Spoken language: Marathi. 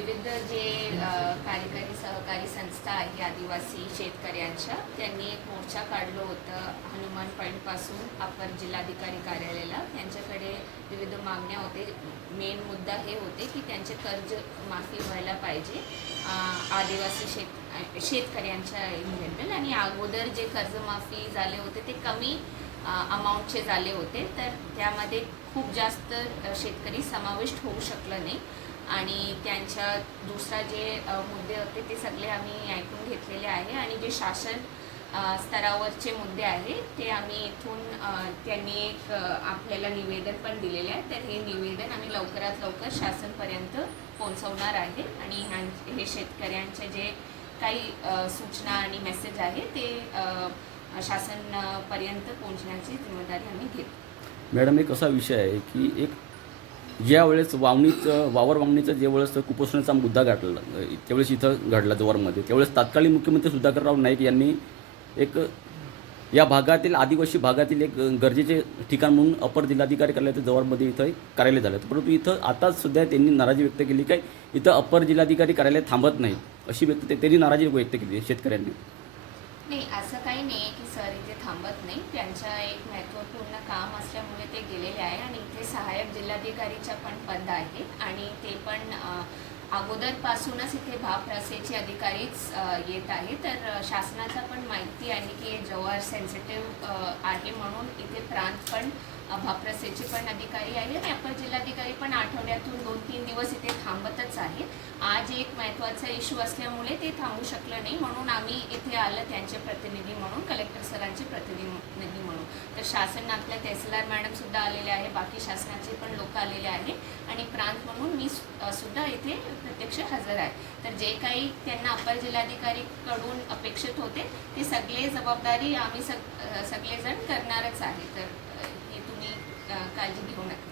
विविध जे कार्यकारी सहकारी संस्था आहे आदिवासी शेतकऱ्यांच्या त्यांनी एक मोर्चा काढलं होतं हनुमान पॉईंटपासून अपर जिल्हाधिकारी कार्यालयाला. त्यांच्याकडे विविध मागण्या होते. मेन मुद्दा हे होते की त्यांचे कर्ज माफी व्हायला पाहिजे. आदिवासी शेत शेतकऱ्यांच्या इन जनरल आणि अगोदर जे कर्जमाफी झाले होते ते कमी अमाऊंटचे झाले होते. तर त्यामध्ये खूप जास्त शेतकरी समाविष्ट होऊ शकलं नाही. आणि त्यांच्या दुसरा जे मुद्दे होते ते सगळे आम्ही ऐकून घेतलेले आहे. आणि जे शासन स्तरावरचे मुद्दे आहे ते आम्ही इथून त्यांनी एक आपल्याला निवेदन पण दिलेले आहे. तर हे निवेदन आम्ही लवकरात लवकर शासनपर्यंत पोहोचवणार आहे. आणि ह्यां हे शेतकऱ्यांचे जे काही सूचना आणि मेसेज आहे ते शासनपर्यंत पोहोचण्याची जिम्मेदारी आम्ही घेतो. मॅडम एक असा विषय आहे की एक ज्या वेळेस वावणीचं वावर वावणीचं ज्या वेळेस कुपोषणाचा मुद्दा गाठला त्यावेळेस इथं घडला जवारमध्ये त्यावेळेस तात्कालीन मुख्यमंत्री सुधाकरराव नाईक यांनी एक या भागातील आदिवासी भागातील एक गरजेचे ठिकाण म्हणून अपर जिल्हाधिकारी कार्यालयाचं जवारमध्ये इथं कार्यालय झालं परंतु इथं आताच सुद्धा त्यांनी नाराजी व्यक्त केली काय? इथं अपर जिल्हाधिकारी कार्यालय थांबत नाही अशी व्यक्त त्यांनी नाराजी व्यक्त केली शेतकऱ्यांनी. नाही असं काही नाही आहे की सर इथे थांबत नाही. त्यांच्या एक महत्त्वपूर्ण काम असल्यामुळे ते गेलेले आहे आणि इथे सहाय्यक जिल्हाधिकारीच्या पण पद आहे आणि ते पण अगोदरपासूनच इथे भापरसेचे अधिकारीच येत आहे. तर शासनाचा पण माहिती आहे की हे जव्हार सेन्सिटिव्ह आहे म्हणून इथे प्रांत पण भापरसेचे पण अधिकारी आहे आणि अपर जिल्हाधिकारी पण आठवड्यातून दोन तीन दिवस इथे थांबतच आहे. आज एक महत्त्वाचा इश्यू असल्यामुळे ते थांबू शकलं नाही. म्हणून आम्ही इथे आलं त्यांचे प्रतिनिधी म्हणून कलेक्टर सरांचे प्रतिनिधी म्हणून. तर शासनातल्या तहसीलदार मॅडमसुद्धा आलेले आहे. बाकी शासनाचे पण लोक आलेले आहे. आणि प्रांत म्हणून मी प्रत्यक्ष हजर आहे. तर जे काही त्यांना अपर जिल्हाधिकारीकडून अपेक्षित होते ते सगळे जबाबदारी आम्ही सग सगळेजण करणारच आहे. तर हे तुम्ही काळजी घेऊ नका.